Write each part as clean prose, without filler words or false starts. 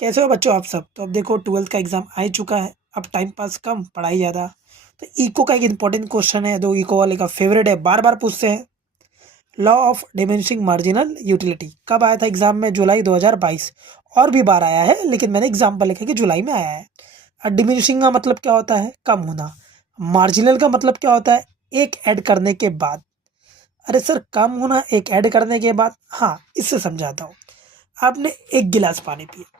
कैसे हो बच्चों आप सब? तो अब देखो 12th का एग्ज़ाम आ ही चुका है, अब टाइम पास कम, पढ़ाई ज़्यादा। तो इको का एक इम्पोर्टेंट क्वेश्चन है, जो इको वाले का फेवरेट है, बार-बार पूछते हैं। Law of diminishing marginal utility कब आया था एग्ज़ाम में? जुलाई 2022। और भी बार आया है, लेकिन मैंने एग्ज़ाम्पल लिखा है कि जुलाई में आया है। डिमिनिशिंग का मतलब क्या होता है? कम होना। मार्जिनल का मतलब क्या होता है? एक ऐड करने के बाद। अरे सर, कम होना एक ऐड करने के बाद? हाँ, इससे समझाता हूँ। आपने एक गिलास पानी पिया,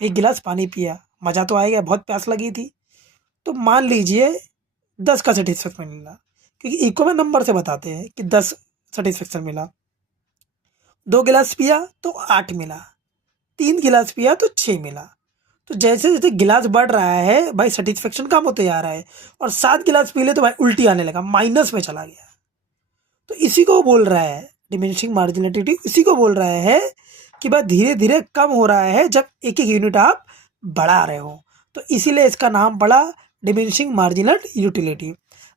एक गिलास पानी पिया, मज़ा तो आएगा, बहुत प्यास लगी थी। तो मान लीजिए 10 का सेटिस्फेक्शन मिला, क्योंकि इको में नंबर से बताते हैं कि 10 सेटिस्फेक्शन मिला। 2 गिलास पिया तो 8 मिला, 3 गिलास पिया तो 6 मिला। तो जैसे जैसे गिलास बढ़ रहा है भाई, सेटिस्फेक्शन कम होते जा रहा है। और 7 गिलास पी ले तो भाई उल्टी आने लगा, माइनस में चला गया। तो इसी को बोल रहा है डिमिनिशिंग मार्जिनलिटी, इसी को बोल रहा है कि भाई धीरे धीरे कम हो रहा है जब एक एक यूनिट आप बढ़ा रहे हो। तो इसीलिए इसका नाम पड़ा डिमिनिशिंग मार्जिनल यूटिलिटी।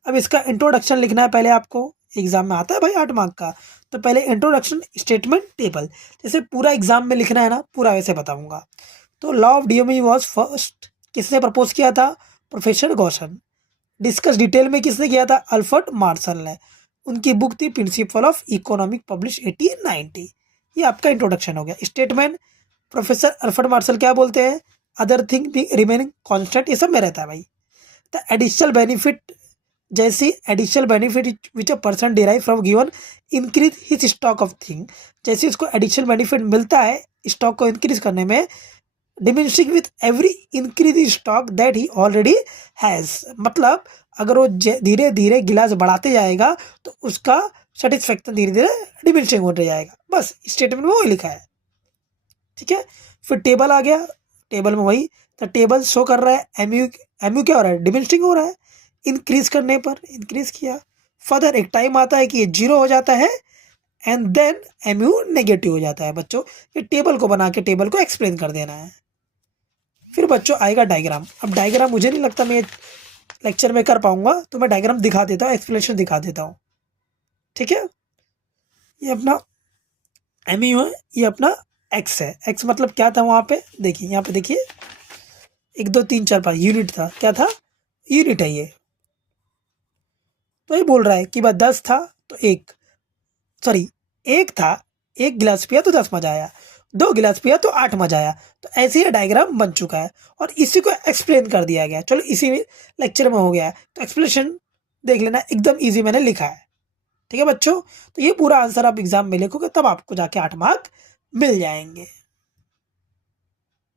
अब इसका इंट्रोडक्शन लिखना है पहले आपको, एग्जाम में आता है भाई 8 मार्क का। तो पहले इंट्रोडक्शन, स्टेटमेंट, टेबल, जैसे पूरा एग्जाम में लिखना है ना, पूरा वैसे बताऊंगा। तो लॉ ऑफ डीओमी वॉज फर्स्ट किसने प्रपोज किया था? Professor Gaussian. डिस्कस डिटेल में किसने किया था? अल्फ्रेड मार्शल ने। उनकी बुक थी प्रिंसिपल ऑफ इकोनॉमिक, पब्लिश 1890। ये आपका इंट्रोडक्शन हो गया। स्टेटमेंट, प्रोफेसर अल्फ्रेड मार्शल क्या बोलते हैं? अदर थिंग रिमेनिंग कांस्टेंट, ये सब में रहता है भाई। द एडिशनल बेनिफिट, जैसी additional benefit which a person derive from given increase his stock of thing, जैसे उसको एडिशनल बेनिफिट मिलता है स्टॉक को इंक्रीज करने में, diminishing with every increase stock that he already has. मतलब अगर वो धीरे धीरे गिलास बढ़ाते जाएगा तो उसका सेटिस्फेक्शन धीरे धीरे डिमिनिशिंग होते जाएगा। बस स्टेटमेंट में वही लिखा है, ठीक है। फिर टेबल आ गया, टेबल में वही, तो टेबल शो कर रहा है एमयू, एमयू क्या हो रहा है? डिमिनिशिंग हो रहा है। इंक्रीज करने पर इंक्रीज किया, फर्दर एक टाइम आता है कि ये 0 हो जाता है, एंड देन एमयू नेगेटिव हो जाता है। बच्चों ये टेबल को बना के टेबल को एक्सप्लेन कर देना है। फिर बच्चों आएगा डायग्राम। अब डायग्राम मुझे नहीं लगता मैं लेक्चर में कर पाऊंगा, तो मैं डायग्राम दिखा देता हूँ, एक्सप्लेनेशन दिखा देता हूँ, ठीक है। ये अपना एम यू है, ये अपना एक्स है। एक्स मतलब क्या था वहाँ पे? देखिए यहाँ पे, देखिए 1 2 3 4 5 यूनिट था। क्या था? यूनिट है ये। तो ये बोल रहा है कि भाई 10 था तो एक, सॉरी, एक था, एक गिलास पिया तो 10 मजा आया, 2 गिलास पिया तो 8 मजा आया। तो ऐसे ही डायग्राम बन चुका है और इसी को एक्सप्लेन कर दिया गया। चलो इसी लेक्चर में हो गया है, तो एक्सप्लेनेशन देख लेना, एकदम इजी मैंने लिखा है, ठीक है बच्चों। तो ये पूरा आंसर आप एग्जाम में लिखोगे तब आपको जाके 8 मार्क मिल जाएंगे।